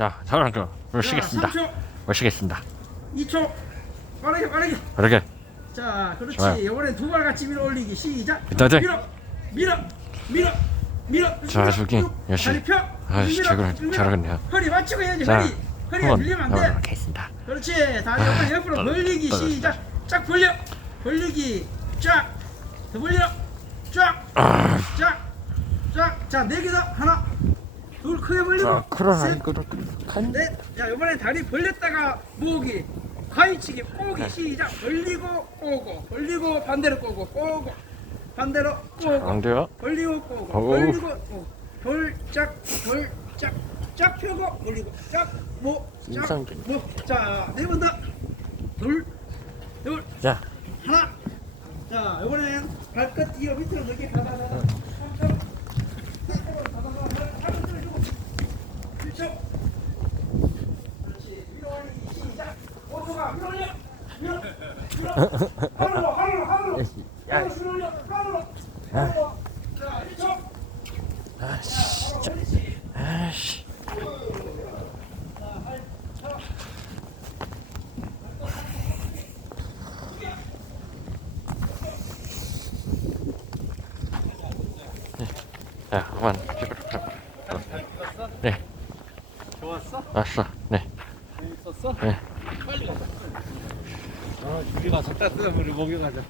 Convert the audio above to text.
자, 저랑 좀 모시겠습니다. 3초, 모시겠습니다. 2초. 빠르게 빠르게. 그러게. 자, 그렇지. 좋아요. 이번엔 두 발 같이 밀어 올리기 시작. 네, 네. 밀어, 밀어, 밀어, 밀어. 자, 저기, 쭉. 역시. 다리 펴. 아이씨, 밀어, 저걸 밀어. 잘하겠네요. 허리 맞추고 해야지. 자, 허리. 허리가 한번 밀리면 안 해보도록 돼. 하겠습니다. 그렇지. 다리 한번 옆으로 떨어, 벌리기. 시작. 쫙 벌려. 벌리기. 쫙. 더 벌려. 쫙. 아. 쫙. 쫙. 자, 네 개다. 하나. 둘 크게 벌리고. 자, 셋. 이거를 간. 넷. 자, 이번엔 다리 벌렸다가 모으기. 가위치기 꼬기 시작. 벌리고 꼬고. 벌리고 반대로 꼬고. 꼬고. 반대로 꼬고. 안 돼요? 벌리고 꼬고. 어우. 벌리고 꼬고. 벌짝 벌짝 쫙 펴고 벌리고 쫙모쫙모 인상적이네. 자, 네 번 더. 둘. 둘. 자, 하나. 자, 이번엔 발끝 뒤로 밑으로 이렇게 가다가 3초. 가다가 들어주고 1초. 그렇지. 위로 올리기 시작. 오토가 위로 올려. 위로. 위로. 하늘로 하늘로 하늘로. 야. 하늘로 위로 올려. 하늘로. 하늘로. 자, 1초. 아씨. 아씨. 네. 해보도록 하겠습니다. 네, 좋았어? 왔어. 네, 재밌었어? 네. 빨리 가자. 아, 우리가 적다 쓰면 우리 목욕하자.